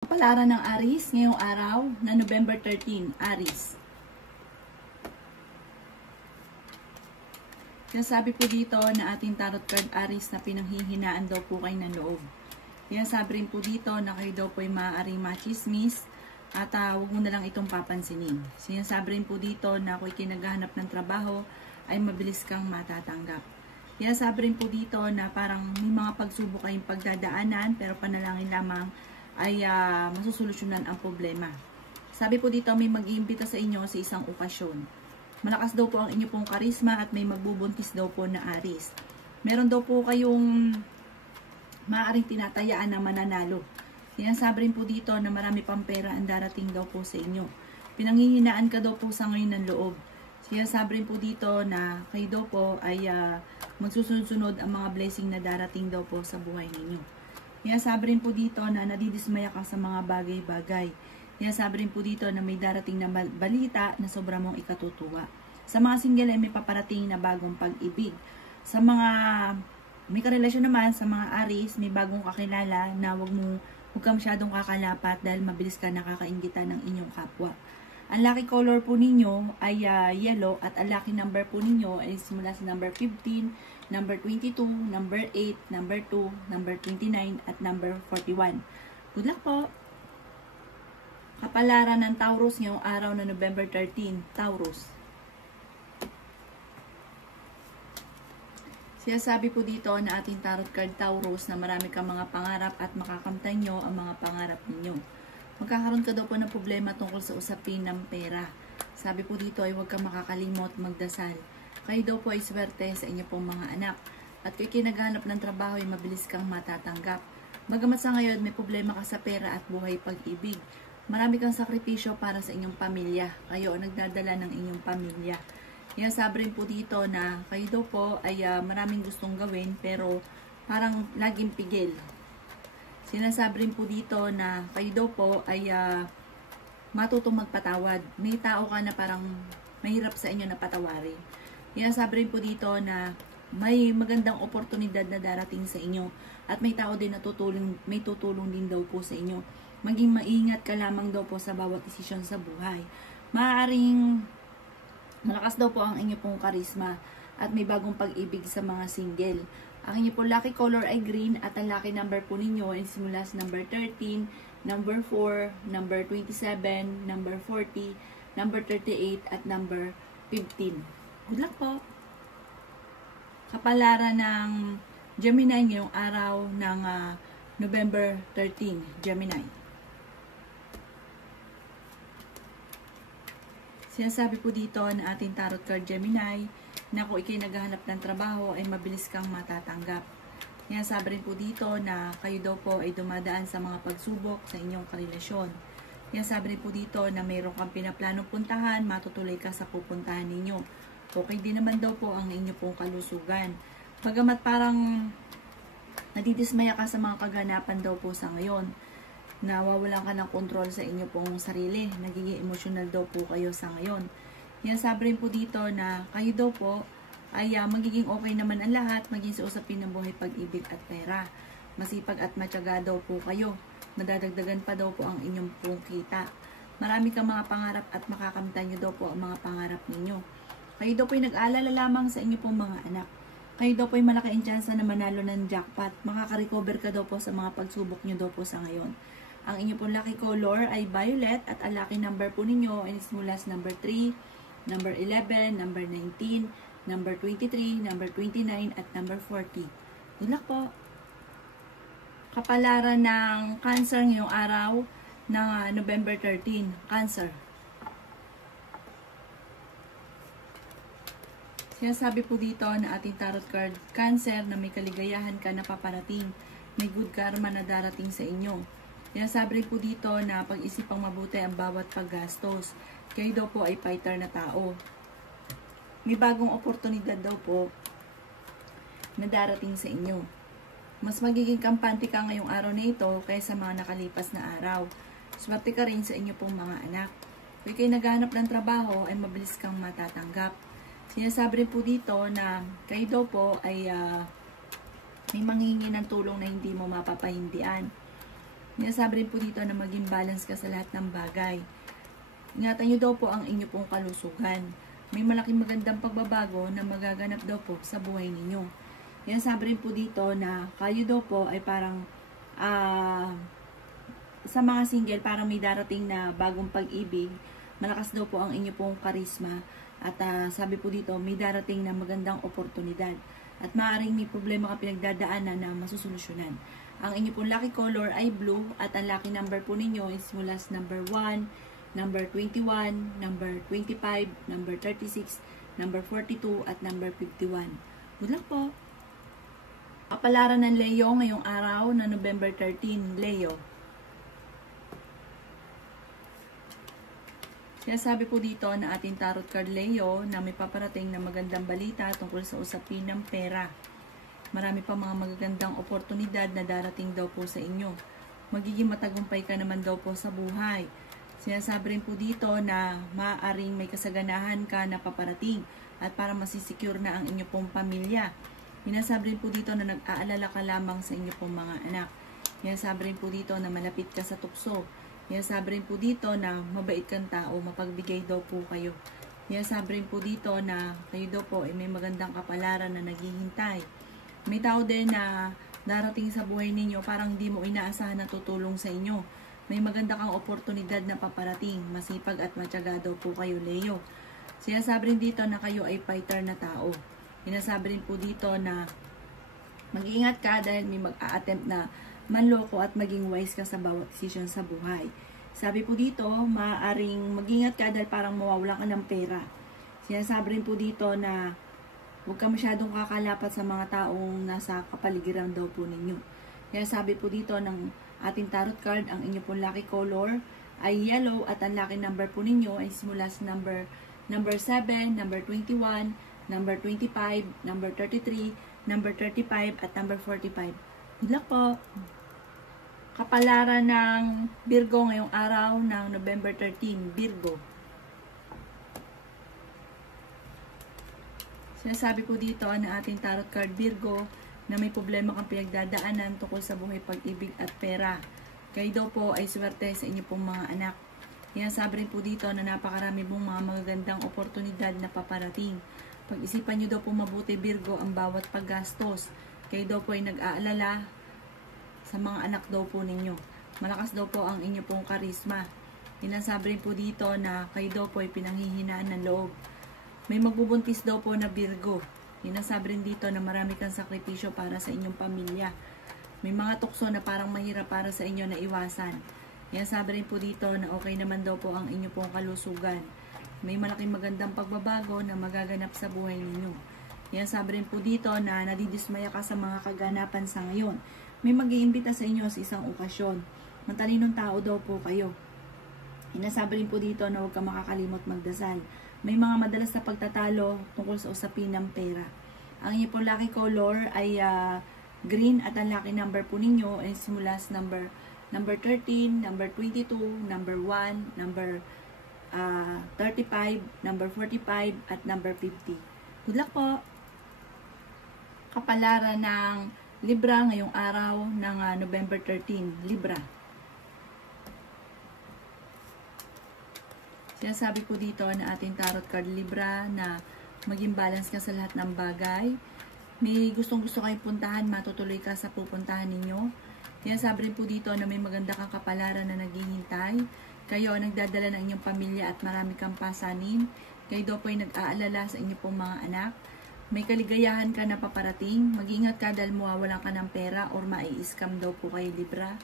Kapalaran ng Aries ngayong araw na November 13, Aries. Sinasabi po dito na ating tarot card Aries na pinanghihinaan daw po kayo ng loob. Sinasabi rin po dito na kayo daw po ay maaaring machismis at huwag mo na lang itong papansinin. Sinasabi rin po dito na kung ikinaghahanap ng trabaho ay mabilis kang matatanggap. Sinasabi rin po dito na parang may mga pagsubok kayong pagdadaanan pero panalangin lamang ay masusolusyonan ang problema. Sabi po dito may mag-iimbita sa inyo sa isang okasyon. Malakas daw po ang inyo pong karisma at may magbubuntis daw po na Aries. Meron daw po kayong maaaring tinatayaan na mananalo. Sinasabi rin po dito na marami pang pera ang darating daw po sa inyo. Pinanghihinaan ka daw po sa ngayon ng loob. Sinasabi rin po dito na kayo daw po ay magsusunod-sunod ang mga blessing na darating daw po sa buhay ninyo. Sinasabi rin po dito na nadidismaya ka sa mga bagay-bagay. Sinasabi rin po dito na may darating na balita na sobra mong ikatutuwa. Sa mga single ay may paparating na bagong pag-ibig. Sa mga may karelasyon naman, sa mga Aries, may bagong kakilala na huwag ka masyadong kakalapat dahil mabilis ka nakakaingitan ng inyong kapwa. Ang lucky color po ninyo ay yellow at ang lucky number po ninyo ay simula sa number 15, number 22, number 8, number 2, number 29 at number 41. Good luck po! Kapalaran ng Taurus ngayong araw na November 13, Taurus. Sinasabi po dito na ating tarot card Taurus na marami kang mga pangarap at makakamtan nyo ang mga pangarap ninyo. Magkakaroon ka daw po ng problema tungkol sa usapin ng pera. Sabi po dito ay huwag kang makakalimot magdasal. Kayo daw po ay swerte sa inyo pong mga anak. At kung kinaghanap ng trabaho ay mabilis kang matatanggap. Bagamat sa ngayon may problema ka sa pera at buhay pag-ibig. Marami kang sakripisyo para sa inyong pamilya. Kayo ang nagdadala ng inyong pamilya. Sinasabi rin po dito na kayo daw po ay maraming gustong gawin pero parang laging pigil. Sinasabi rin po dito na kayo daw po ay matutong magpatawad. May tao ka na parang mahirap sa inyo na patawarin. Sinasabi rin po dito na may magandang oportunidad na darating sa inyo at may tao din na may tutulong din daw po sa inyo. Maging maingat ka lamang daw po sa bawat desisyon sa buhay. Maaaring malakas daw po ang inyo pong karisma at may bagong pag-ibig sa mga single. Ang inyo pong lucky color ay green at ang lucky number po ninyo ay simula sa number 13, number 4, number 27, number 40, number 38 at number 15. Good luck po! Kapalaran ng Gemini ngayong araw ng November 13, Gemini. Sinasabi po dito na ating tarot card Gemini na kung ikay naghahanap ng trabaho ay mabilis kang matatanggap. Sinasabi rin po dito na kayo daw po ay dumadaan sa mga pagsubok sa inyong karelasyon. Sinasabi rin po dito na mayroon kang pinaplanong puntahan, matutuloy ka sa pupuntahan ninyo. Okay din naman daw po ang inyo pong kalusugan. Bagamat parang nadidismaya ka sa mga kaganapan daw po sa ngayon. Nawawalan ka ng kontrol sa inyo pong sarili. Nagiging emotional daw po kayo sa ngayon. Sinasabi rin po dito na kayo daw po ay magiging okay naman ang lahat, maging sa usapin ng buhay, pag-ibig at pera. Masipag at matyaga daw po kayo. Madadagdagan pa daw po ang inyong pong kita. Marami kang mga pangarap at makakamtan nyo daw po ang mga pangarap ninyo. Kayo daw po ay nag-aalala lamang sa inyo pong mga anak. Kayo daw po ay malaki ang tsansa na manalo ng jackpot. Makaka-recover ka daw po sa mga pagsubok nyo daw po sa ngayon. Ang inyo pong lucky color ay violet at ang lucky number po ninyo ay simula sa number 3, number 11, number 19, number 23, number 29 at number 40. Good luck po! Kapalaran ng Cancer ngayong araw ng November 13, Cancer. Sinasabi po dito na ating tarot card Cancer na may kaligayahan ka na paparating, may good karma na darating sa inyo. Sinasabi rin po dito na pag-isipang mabuti ang bawat paggastos. Kayo daw po ay fighter na tao. May bagong oportunidad daw po na darating sa inyo. Mas magiging kampante ka ngayong araw na ito kaysa mga nakalipas na araw. Swerte ka rin sa inyo pong mga anak. Kung kayo naghahanap ng trabaho ay mabilis kang matatanggap. Sinasabi rin po dito na kayo daw po ay may manghihingi ng tulong na hindi mo mapapahindian. Sinasabi rin po dito na maging balance ka sa lahat ng bagay. Ingatan nyo daw po ang inyo pong kalusugan. May malaking magandang pagbabago na magaganap daw po sa buhay ninyo. Sinasabi rin po dito na kayo daw po ay parang sa mga single, parang may darating na bagong pag-ibig. Malakas daw po ang inyo pong karisma. At sabi po dito, may darating na magandang oportunidad. At maaaring may problema ka pinagdadaanan na masusolusyonan. Ang inyo pong lucky color ay blue. At ang lucky number po ninyo is mula sa number 1, number 21, number 25, number 36, number 42, at number 51. Good luck po! Kapalaran ng Leo ngayong araw na November 13, Leo. Sinasabi po dito na ating tarot card Leo na may paparating na magandang balita tungkol sa usapin ng pera. Marami pa mga magagandang oportunidad na darating daw po sa inyo. Magiging matagumpay ka naman daw po sa buhay. Sinasabi rin po dito na maaaring may kasaganahan ka na paparating at para masisecure na ang inyo pong pamilya. Sinasabi rin po dito na nag-aalala ka lamang sa inyo pong mga anak. Sinasabi rin po dito na malapit ka sa tukso. Sinasabi rin po dito na mabait kang tao, mapagbigay daw po kayo. Sinasabi rin po dito na kayo daw po ay may magandang kapalaran na naghihintay. May tao din na darating sa buhay ninyo parang hindi mo inaasahan na tutulong sa inyo. May maganda kang oportunidad na paparating, masipag at matyaga daw po kayo, Leo. Sinasabi rin dito na kayo ay fighter na tao. Sinasabi rin po dito na mag-iingat ka dahil may mag-a-attempt na manloko at maging wise ka sa bawat decision sa buhay. Sabi po dito, maaaring mag-ingat ka dahil parang mawawalan ka ng pera. Sinasabi rin po dito na huwag ka masyadong kakalapat sa mga taong nasa kapaligiran daw po ninyo. Kaya sabi po dito ng ating tarot card, ang inyo pong lucky color ay yellow at ang lucky number po ninyo ay simula sa number 7, number 21, number 25, number 33, number 35, at number 45. Good luck po! Kapalaran ng Virgo ngayong araw ng November 13, Virgo. Sinasabi po dito na ating tarot card Virgo na may problema kang pinagdadaanan tungkol sa buhay, pag-ibig at pera. Kayo daw po ay swerte sa inyo pong mga anak. Sinasabi rin po dito na napakarami pong mga magagandang oportunidad na paparating. Pag-isipan nyo daw po mabuti Virgo ang bawat paggastos. Kayo daw po ay nag-aalala sa mga anak daw po ninyo. Malakas daw po ang inyo pong karisma. Sinasabi rin po dito na kayo daw po ay pinanghihinaan ng loob. May magbubuntis daw po na Virgo. Sinasabi rin dito na marami kang sakripisyo para sa inyong pamilya. May mga tukso na parang mahirap para sa inyo na iwasan. Sinasabi rin po dito na okay naman daw po ang inyo pong kalusugan. May malaking magandang pagbabago na magaganap sa buhay ninyo. Sinasabi rin po dito na nadidismaya ka sa mga kaganapan sa ngayon. May mag-iimbita sa inyo sa isang okasyon. Matalinong tao daw po kayo. Sinasabi rin po dito na huwag ka makakalimot magdasal. May mga madalas na pagtatalo tungkol sa usapin ng pera. Ang inyo po lucky color ay green at ang lucky number po ninyo ay simula sa number 13, number 22, number 1, number 35, number 45, at number 50. Good luck po! Kapalaran ng Libra ngayong araw ng November 13, Libra. Sinasabi po dito na ating tarot card Libra na maging balance ka sa lahat ng bagay. May gustong-gusto kayong puntahan, matutuloy ka sa pupuntahan ninyo. Sinasabi rin po dito na may maganda kang kapalaran na naghihintay. Kayo ang nagdadala ng inyong pamilya at marami kang pasanin. Kayo daw po ay nag-aalala sa inyong pong mga anak. May kaligayahan ka na paparating. Mag-ingat ka dahil mawawalan ka ng pera or mai-scam daw po kayo Libra.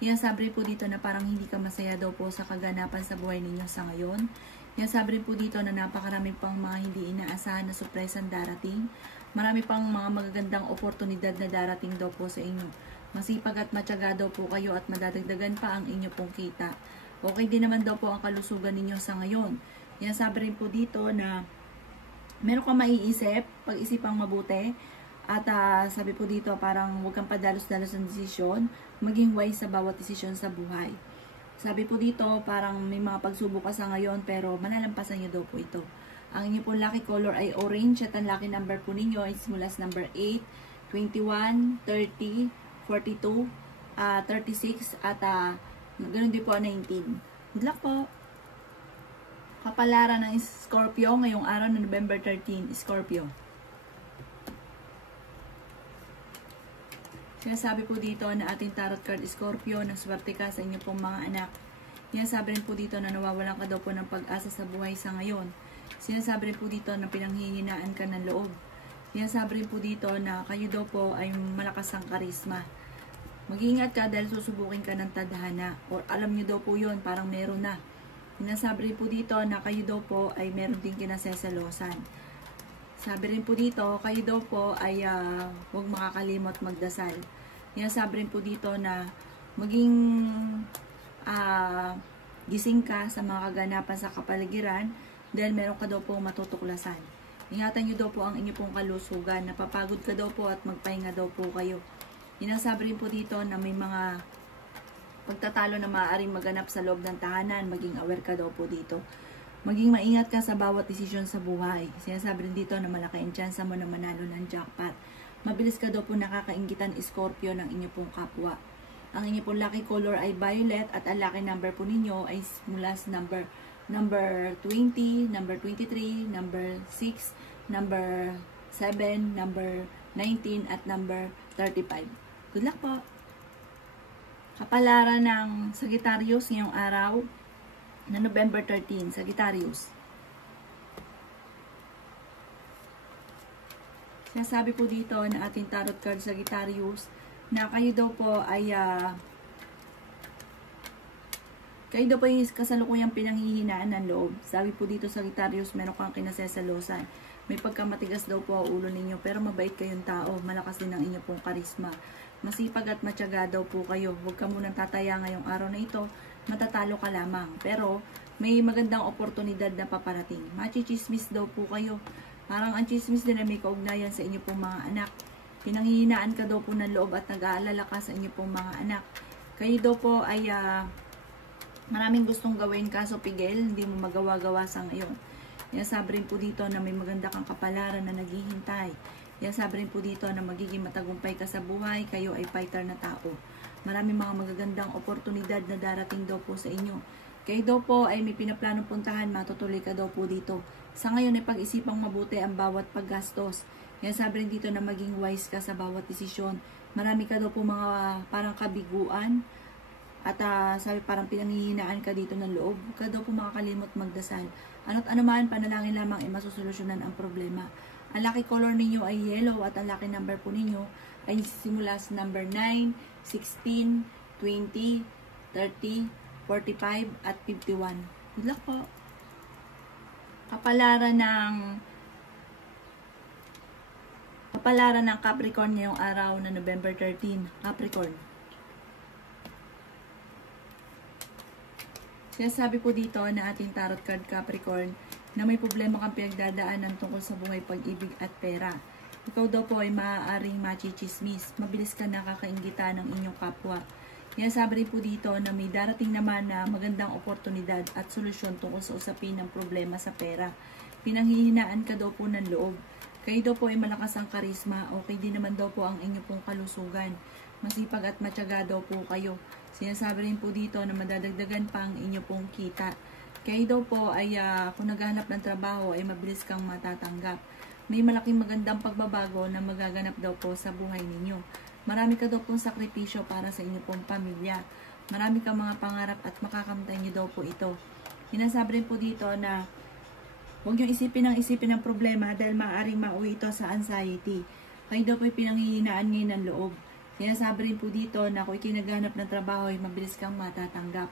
Sinasabi rin po dito na parang hindi ka masaya daw po sa kaganapan sa buhay ninyo sa ngayon. Sinasabi rin po dito na napakarami pang mga hindi inaasahan na surpresang darating. Marami pang mga magagandang oportunidad na darating daw po sa inyo. Masipag at matyaga daw po kayo at madadagdagan pa ang inyo pong kita. Okay din naman daw po ang kalusugan ninyo sa ngayon. Sinasabi rin po dito na meron kang maiisip, pag-isipang mabuti. At sabi po dito, parang huwag kang padalos-dalos ng desisyon. Maging wise sa bawat desisyon sa buhay. Sabi po dito, parang may mga pagsubok ka sa ngayon, pero malalampasan niyo daw po ito. Ang inyo po lucky color ay orange at ang lucky number po ninyo ay mula sa number 8, 21, 30, 42, 36 at ganun din po 19. Good luck po. Kapalaran ng Scorpio ngayong araw ng November 13, Scorpio. Sinasabi po dito na ating tarot card Scorpio, nagswerte ka sa inyong pong mga anak. Sinasabi rin po dito na nawawalan ka daw po ng pag-asa sa buhay sa ngayon. Sinasabi rin po dito na pinanghihinaan ka ng loob. Sinasabi rin po dito na kayo daw po ay malakas ang karisma. Mag-iingat ka dahil susubukin ka ng tadhana. O alam nyo daw po yun, parang meron na. Sinasabi rin po dito na kayo daw po ay meron din kinasesalosan. Sabi rin po dito, kayo daw po ay huwag makakalimot magdasal. Sinasabi rin po dito na maging gising ka sa mga kaganapan sa kapaligiran dahil meron ka daw po matutuklasan. Ingatan nyo daw po ang inyong pong kalusugan. Napapagod ka daw po at magpahinga daw po kayo. Sinasabi rin po dito na may mga pagtatalo na maaaring maganap sa loob ng tahanan. Maging aware ka daw po dito. Maging maingat ka sa bawat desisyon sa buhay. Sinasabi rin dito na malaki ang tsansa mo na manalo ng jackpot. Mabilis ka daw po nakakainggitan Scorpio ng inyong pong kapwa. Ang inyong pong lucky color ay violet at ang lucky number po ninyo ay mula sa number 20, number 23, number 6, number 7, number 19 at number 35. Good luck po! Kapalaran ng Sagittarius ngayong araw na November 13, Sagittarius. Sinasabi po dito na ating tarot card Sagittarius na kayo daw po ay yung kasalukuyang pinanghihinaan ng loob. Sabi po dito Sagittarius, meron kang kinasesalosan. May pagkamatigas daw po ang ulo ninyo, pero mabait kayong tao. Malakas din ang inyo pong karisma. Masipag at matyaga daw po kayo. Huwag ka munang tataya ngayong araw na ito. Matatalo ka lamang. Pero may magandang oportunidad na paparating. Machichismis daw po kayo. Parang ang chismis din na may kaugnayan sa inyo pong mga anak. Pinanghihinaan ka daw po ng loob at nag-aalala ka sa inyo pong mga anak. Kayo daw po ay maraming gustong gawin kaso pigil, hindi mo magawa-gawa sa ngayon. Sabi rin po dito na may maganda kang kapalaran na naghihintay. Sabi rin po dito na magiging matagumpay ka sa buhay, kayo ay fighter na tao. Maraming mga magagandang oportunidad na darating daw po sa inyo. Kayo daw po ay may pinaplanong puntahan, matutuloy ka daw po dito. Sa ngayon ay pag-isipang mabuti ang bawat paggastos. Sabi rin dito na maging wise ka sa bawat desisyon. Marami ka daw po mga parang kabiguan. At sabi parang pinanghihinaan ka dito ng loob. Huwag ka daw po makakalimot magdasal. Ano't anuman, panalangin lamang ay masusolusyonan ang problema. Ang lucky color ninyo ay yellow at ang lucky number po ninyo ay simula sa number 9, 16, 20, 30, 45 at 51. Good luck po. Kapalaran ng Capricorn ngayong araw na November 13. Capricorn. Sinasabi po dito na ating tarot card Capricorn na may problema kang pinagdadaanan tungkol sa buhay, pag-ibig at pera. Ikaw daw po ay maaaring machichismis. Mabilis ka nakakainggitan ng inyong kapwa. Sabi rin po dito na may darating naman na magandang oportunidad at solusyon tungkol sa usapin ng problema sa pera. Pinanghihinaan ka daw po ng loob. Kayo daw po ay malakas ang karisma. Okay din naman daw po ang inyong pong kalusugan. Masipag at matyaga daw po kayo. Sinasabi rin po dito na madadagdagan pa ang inyong pong kita. Kayo daw po ay kung naghahanap ng trabaho ay mabilis kang matatanggap. May malaking magandang pagbabago na magaganap daw po sa buhay ninyo. Marami ka daw pong sakripisyo para sa inyong pong pamilya. Marami kang mga pangarap at makakamtay nyo daw po ito. Sinasabi rin po dito na huwag nyo isipin ng problema dahil maaaring mauwi ito sa anxiety. Kayo daw po ay pinanghihinaan ngayon ng loob. Sinasabi rin po dito na kung ikinaghanap ng trabaho ay mabilis kang matatanggap.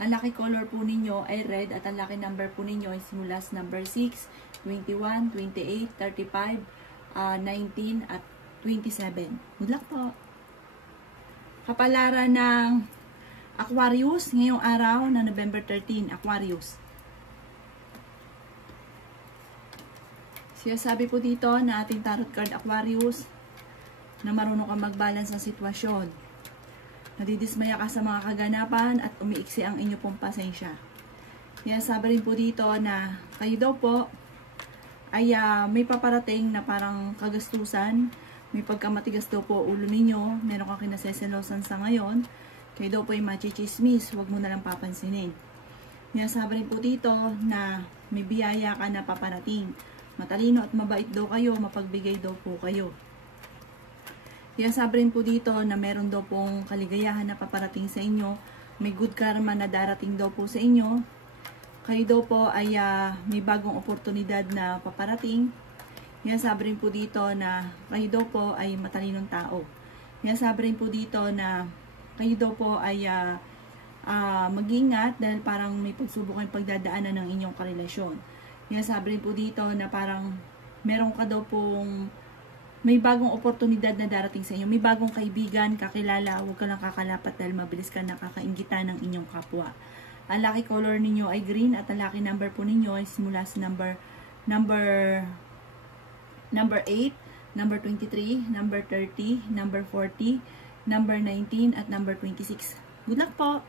Ang lucky color po ninyo ay red at ang lucky number po ninyo ay simula sa number 6, 21, 28, 35, 19 at 27. Good luck po. Kapalaran ng Aquarius ngayong araw na November 13. Aquarius. Sinasabi po dito na ating tarot card Aquarius na marunong ka mag-balance ng sitwasyon. Nadidismaya ka sa mga kaganapan at umiiksi ang inyo pong pasensya. Sinasabi rin po dito na kayo daw po ay may paparating na parang kagastusan. may pagkamatigas daw po ulo ninyo, meron kang kinaseselosan sa ngayon, kayo daw po ay machichismis, huwag mo na lang papansinin. Sabi rin po dito na may biyaya ka na paparating. Matalino at mabait daw kayo, mapagbigay daw po kayo. Sabi rin po dito na meron daw pong kaligayahan na paparating sa inyo, may good karma na darating daw po sa inyo. Kayo daw po ay may bagong oportunidad na paparating. Sabi rin po dito na kayo daw po ay matalinong tao. Sabi rin po dito na kayo daw po ay mag-iingat dahil parang may pagsubok kayong pagdadaanan ng inyong karelasyon. Sabi rin po dito na parang meron ka daw pong may bagong oportunidad na darating sa inyo. May bagong kaibigan, kakilala, huwag ka lang kakalapat dahil mabilis ka nakakainggitan ng inyong kapwa. Ang lucky color ninyo ay green at ang lucky number po ninyo ay simula sa number 8, number 23, number 30, number 40, number 19 at number 26. Good luck po!